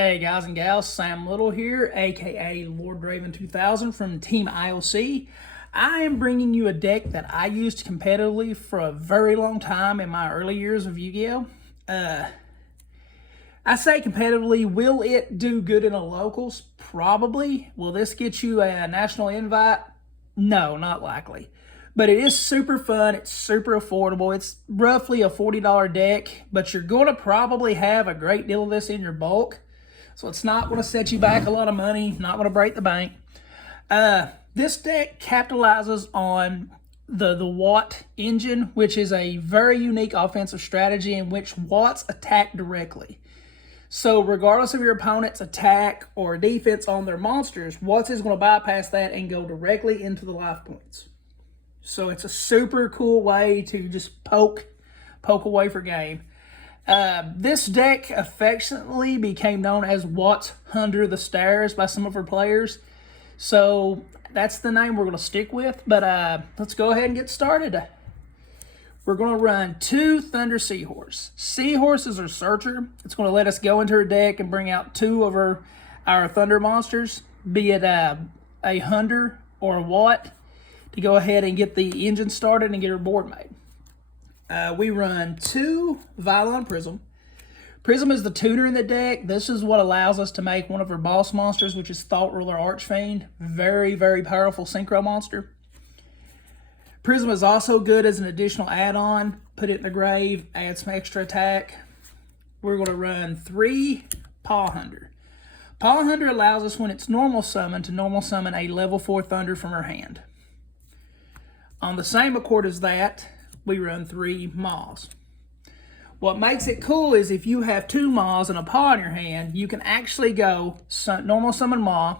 Hey guys and gals, Sam Little here, aka Lord Raven 2000 from Team IOC. I am bringing you a deck that I used competitively for a very long time in my early years of Yu-Gi-Oh! I say competitively, will it do good in a locals? Probably. Will this get you a national invite? No, not likely. But it is super fun, it's super affordable, it's roughly a $40 deck, but you're going to probably have a great deal of this in your bulk. So it's not going to set you back a lot of money, not going to break the bank. This deck capitalizes on the Watt engine, which is a very unique offensive strategy in which Watts attack directly. So regardless of your opponent's attack or defense on their monsters, Watts is going to bypass that and go directly into the life points. So it's a super cool way to just poke away for game. This deck affectionately became known as Watts Hunder the Stairs by some of our players. So that's the name we're going to stick with. But let's go ahead and get started. We're going to run 2 Thunder Seahorse. Seahorse is our searcher. It's going to let us go into our deck and bring out 2 of our Thunder monsters, be it a Hunder or a Watt, to go ahead and get the engine started and get our board made. We run 2 Vylon Prism. Prism is the tutor in the deck. This is what allows us to make one of our boss monsters, which is Thought Ruler Archfiend. Very, very powerful synchro monster. Prism is also good as an additional add-on. Put it in the grave, add some extra attack. We're going to run 3 Paw Hunter. Paw Hunter allows us, when it's normal summon, to normal summon a level 4 Thunder from our hand. On the same accord as that, we run 3 Maws. What makes it cool is if you have 2 Maws and a Paw in your hand, you can actually go normal summon Maw,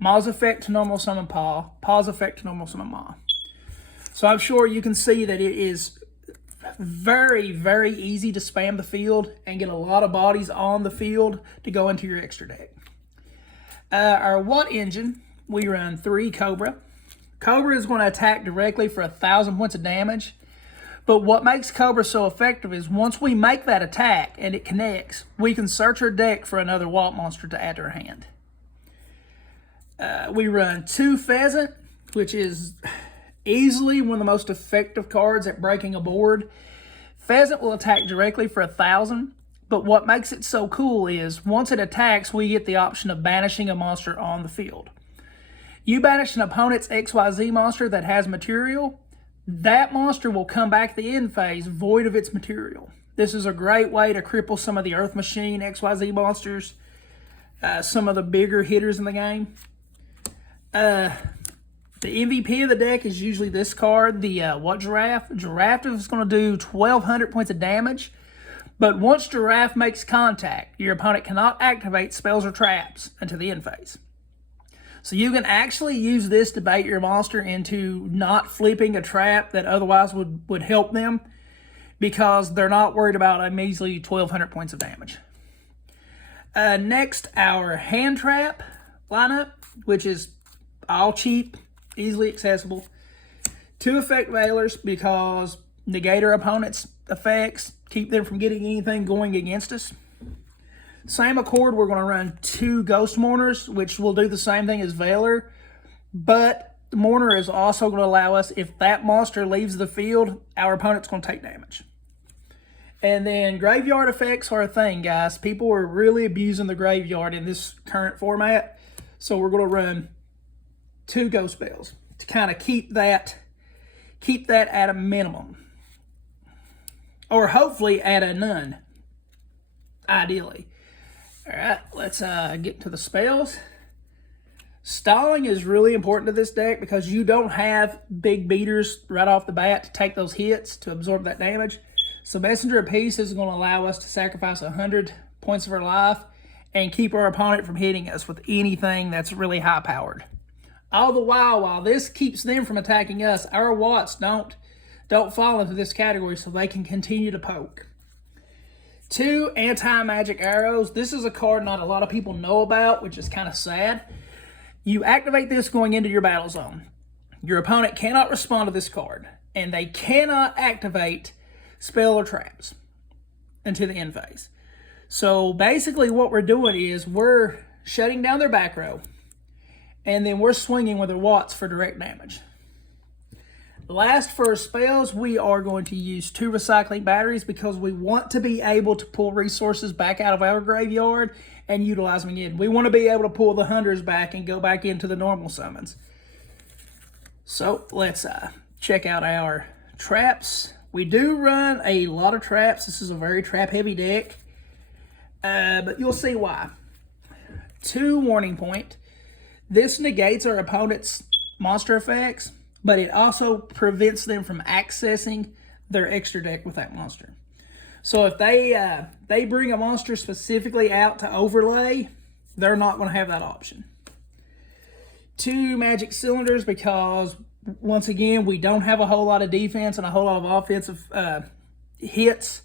Maw's effect to normal summon Paw, Paw's effect to normal summon Maw. So I'm sure you can see that it is very, very easy to spam the field and get a lot of bodies on the field to go into your extra deck. Our Watt engine, we run 3 Cobra. Cobra is going to attack directly for 1,000 points of damage. But what makes Cobra so effective is once we make that attack and it connects, we can search our deck for another Watt monster to add to our hand. We run 2 Pheasant, which is easily one of the most effective cards at breaking a board. Pheasant will attack directly for 1,000. But what makes it so cool is once it attacks, we get the option of banishing a monster on the field. You banish an opponent's XYZ monster that has material, that monster will come back at the end phase void of its material. This is a great way to cripple some of the Earth Machine XYZ monsters, some of the bigger hitters in the game. The MVP of the deck is usually this card, the What Giraffe? Giraffe is going to do 1,200 points of damage, but once Giraffe makes contact, your opponent cannot activate spells or traps until the end phase. So you can actually use this to bait your monster into not flipping a trap that otherwise would help them because they're not worried about a measly 1,200 points of damage. Next, our hand trap lineup, which is all cheap, easily accessible. 2 effect veilers because negate our opponent's effects, keep them from getting anything going against us. Same accord, we're going to run 2 Ghost Mourners, which will do the same thing as Veiler, but the Mourner is also going to allow us, if that monster leaves the field, our opponent's going to take damage. And then graveyard effects are a thing, guys. People are really abusing the graveyard in this current format, so we're going to run 2 Ghost Spells to kind of keep that at a minimum, or hopefully at a none, ideally. All right, let's get to the spells. Stalling is really important to this deck because you don't have big beaters right off the bat to take those hits to absorb that damage. So Messenger of Peace is going to allow us to sacrifice 100 points of our life and keep our opponent from hitting us with anything that's really high powered. All the while this keeps them from attacking us, our Watts don't fall into this category so they can continue to poke. 2 anti-magic arrows. This is a card not a lot of people know about, which is kind of sad. You activate this going into your battle zone. Your opponent cannot respond to this card, and they cannot activate spell or traps until the end phase. So basically what we're doing is we're shutting down their back row, and then we're swinging with their watts for direct damage. Last for spells, we are going to use 2 recycling batteries because we want to be able to pull resources back out of our graveyard and utilize them again. We want to be able to pull the hunters back and go back into the normal summons. So let's check out our traps. We do run a lot of traps. This is a very trap heavy deck, but you'll see why. 2 warning point. This negates our opponent's monster effects, but it also prevents them from accessing their extra deck with that monster. So if they bring a monster specifically out to overlay, they're not going to have that option. 2 magic cylinders because, once again, we don't have a whole lot of defense and a whole lot of offensive hits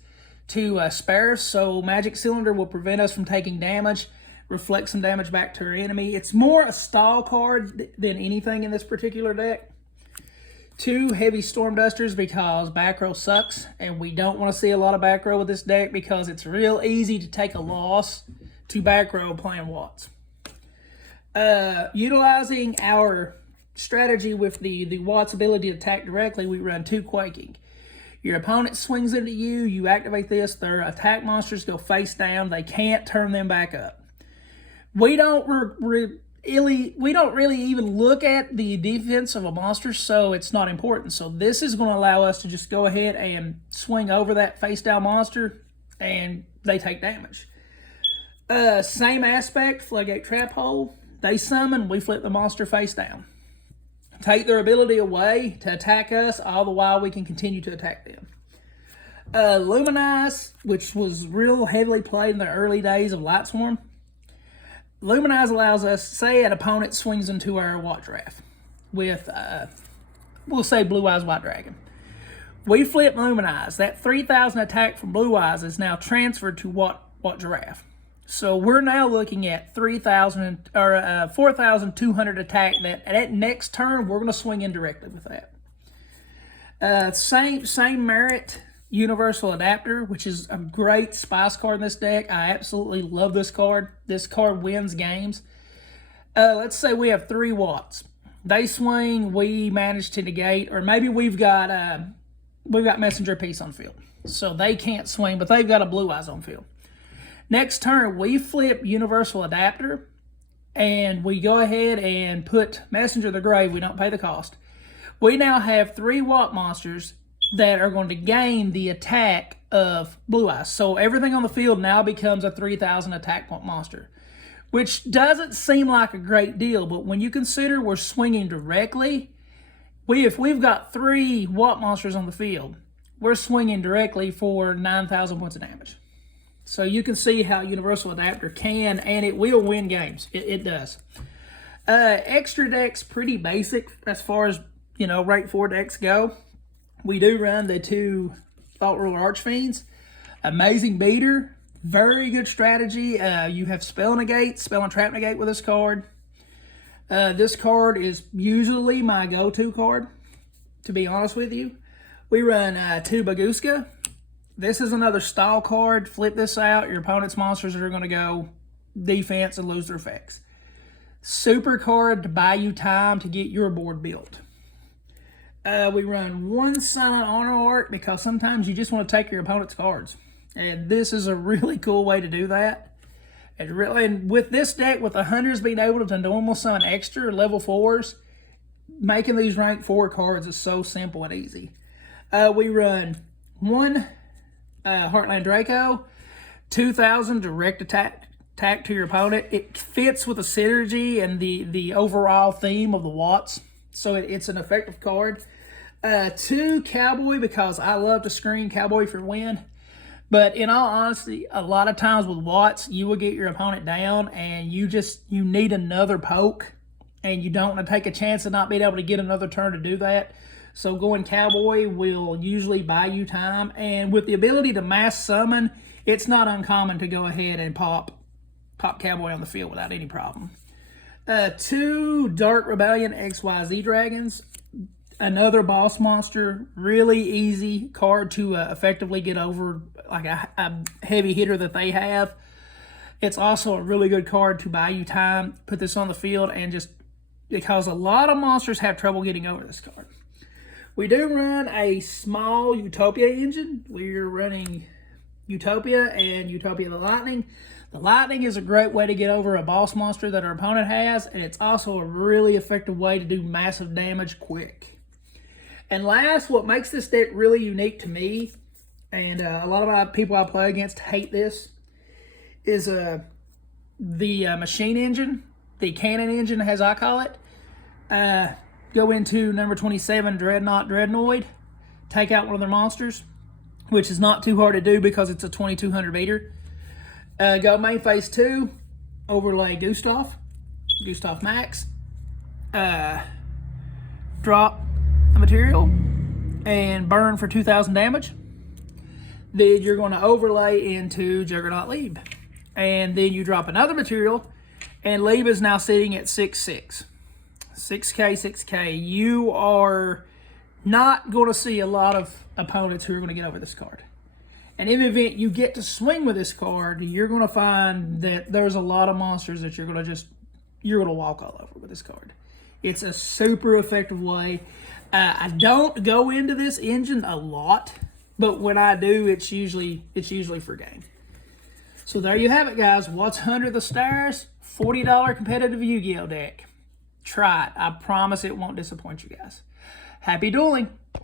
to spare us. So magic cylinder will prevent us from taking damage, reflect some damage back to our enemy. It's more a stall card than anything in this particular deck. 2 heavy storm dusters because back row sucks, and we don't want to see a lot of back row with this deck because it's real easy to take a loss to back row playing watts. Utilizing our strategy with the watts ability to attack directly, we run 2 quaking. Your opponent swings into you, you activate this, their attack monsters go face down, they can't turn them back up. We don't really even look at the defense of a monster, so it's not important. So this is going to allow us to just go ahead and swing over that face down monster, and they take damage. Same aspect, floodgate trap hole. They summon, we flip the monster face down. Take their ability away to attack us, all the while we can continue to attack them. Luminize, which was real heavily played in the early days of Lightsworn. Luminize allows us, say an opponent swings into our Watt Giraffe with, we'll say Blue Eyes White Dragon. We flip Luminize. That 3,000 attack from Blue Eyes is now transferred to Watt Giraffe. So we're now looking at 3,000 or 4,200 attack. That next turn we're going to swing in directly with that. Same merit. Universal Adapter, which is a great spice card in this deck. I absolutely love this card. This card wins games. Let's say we have 3 watts. They swing, we manage to negate, or maybe we've got Messenger Piece on field. So they can't swing, but they've got a Blue Eyes on field. Next turn, we flip Universal Adapter, and we go ahead and put Messenger to the grave. We don't pay the cost. We now have 3 watt monsters that are going to gain the attack of Blue Eyes. So everything on the field now becomes a 3,000 attack point monster, which doesn't seem like a great deal, but when you consider we're swinging directly, if we've got 3 watt monsters on the field, we're swinging directly for 9,000 points of damage. So you can see how Universal Adapter can, and it will win games. It does. Extra decks, pretty basic as far as, rate 4 decks go. We do run the 2 Thought Ruler Archfiends. Amazing beater. Very good strategy. You have Spell Negate, Spell and Trap Negate with this card. This card is usually my go-to card, to be honest with you. We run 2 Baguska. This is another style card. Flip this out. Your opponent's monsters are going to go defense and lose their effects. Super card to buy you time to get your board built. We run 1 Silent Honor Arc because sometimes you just want to take your opponent's cards. And this is a really cool way to do that. And with this deck, with the Hunters being able to normal summon extra level 4s, making these rank 4 cards is so simple and easy. We run 1 Heartland Draco, 2,000 direct attack to your opponent. It fits with the synergy and the overall theme of the watts, so it's an effective card. 2 Cowboy because I love to screen Cowboy for win. But in all honesty, a lot of times with watts, you will get your opponent down and you need another poke, and you don't want to take a chance of not being able to get another turn to do that. So going Cowboy will usually buy you time, and with the ability to mass summon, it's not uncommon to go ahead and pop Cowboy on the field without any problem. 2 Dark Rebellion XYZ Dragons. Another boss monster, really easy card to effectively get over like a heavy hitter that they have. It's also a really good card to buy you time, put this on the field, and just because a lot of monsters have trouble getting over this card. We do run a small Utopia engine. We're running Utopia and Utopia the Lightning. The Lightning is a great way to get over a boss monster that our opponent has, and it's also a really effective way to do massive damage quick. And last, what makes this deck really unique to me, and a lot of my people I play against hate this, is the machine engine, the cannon engine as I call it. Go into number 27, Dreadnought Dreadnoid, take out one of their monsters, which is not too hard to do because it's a 2200 meter. Go main phase 2, overlay Gustav Max, drop a material, and burn for 2000 damage. Then you're going to overlay into Juggernaut Lieb. And then you drop another material, and Lieb is now sitting at 6/6. 6K, 6K. You are not going to see a lot of opponents who are going to get over this card. And in the event you get to swing with this card, you're going to find that there's a lot of monsters that you're going to walk all over with this card. It's a super effective way. I don't go into this engine a lot, but when I do, it's usually for game. So there you have it, guys. What's Hunder the Stairs? $40 competitive Yu-Gi-Oh deck. Try it. I promise it won't disappoint you guys. Happy dueling.